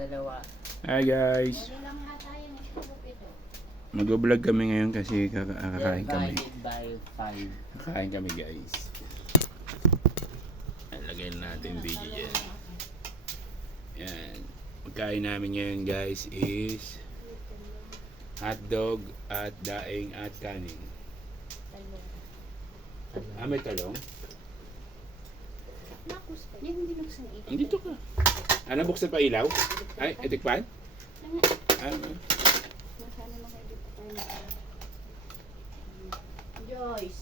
Dalawa. Hi guys. Ano lang nga tayo ng shurok ito. Mag-vlog kami ngayon kasi kakain kami. Divided by 5. Kakain kami guys. Lagyan natin video dyan. Yan. Pagkain namin ngayon guys is hotdog at daing at kanin. May talong? Nakus pa. Yung binuksan ito. Andito ka. Ano, buksan pa ilaw? Ay, etikpan? Masana na kayo dito tayo na. Joyce.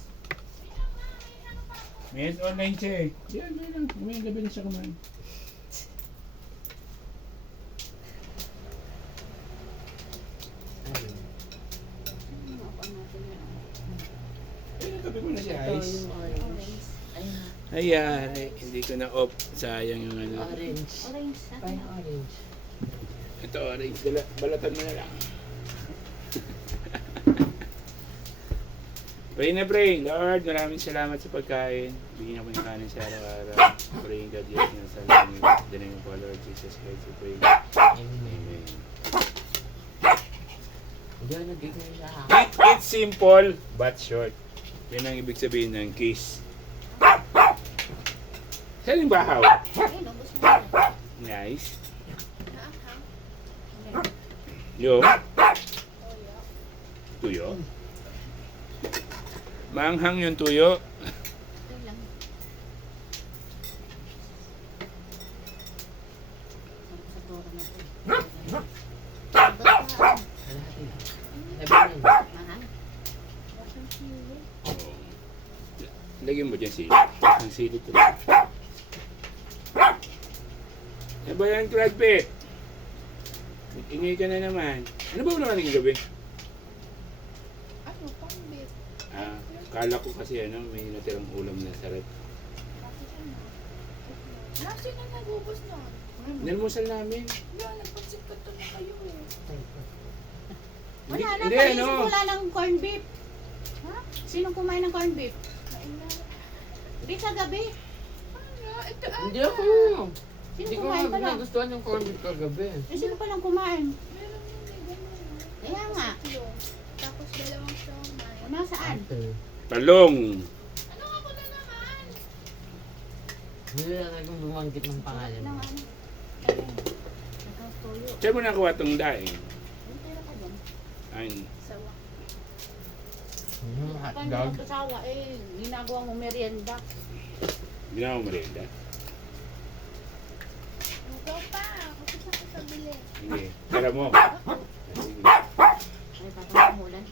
May online siya eh. Yan, may lang. May gabi na siya kumain. Ay, nagabi mo na siya, Ito Ice. yung orange. Ayan, hindi ko na off. Sayang yung ano. Orange. Orange. Fine orange. Ito, orange. Balatan mo na lang. Pray na pray. Lord, maraming salamat sa pagkain. Bigyan ako ng kanin sa araw-araw. Praying God, yes, na sa langit. The name of our Lord Jesus Christ, we pray. Amen. Amen. Diyan nagiging lahat. It's simple but short. Yan ang ibig sabihin ng kiss. Saan yung bahaw? Ay, nabos mo na. Nice. Naakang. Yo. Toyo. Tuyo. Maanghang yung tuyo. Ito lang. Sa toro na ito. Basta. Lahat yun. Mahal. Bakit sili? Lagyan mo dyan sili. Ang sili ko. Ano ba yan, Cradpet? Ingay ka na naman. Ano ba naman naging gabi? Ano, pambit. Kala ko kasi ano, may natirang ulam na sarap. Bakit ano? Nasi na nagubos na. Nalmusal namin. Wala, nagpansip ka to na kayo. Hindi, Wala na, hindi, panisip ano? wala ng corned beef. Ha? Sinong kumain ng corned beef? Di sa gabi. Ito Hindi ako. Sino Hindi ko kumain pa lang? nagustuhan yung corned beef kagabi. Sino pa lang kumain? Kaya nga. Tapos dalawang siomay. Nasaan? Talong. Ano ako na naman? Hindi lang akong bumanggit ng pangalan Ano, mo. ano? Ayun. Nakastuyo. Saan mo nakuha itong daing? May pera ka dyan. Ay, Sawa. Paano Hotdog. magkasawa? Eh, ginagawa mo merienda. ginawa mo merienda? Ikaw pa. Kasi sa kasabili. Hindi. Tara mo. Sige. Ay, papamulan.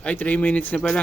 Ay, 3 minutes na pala.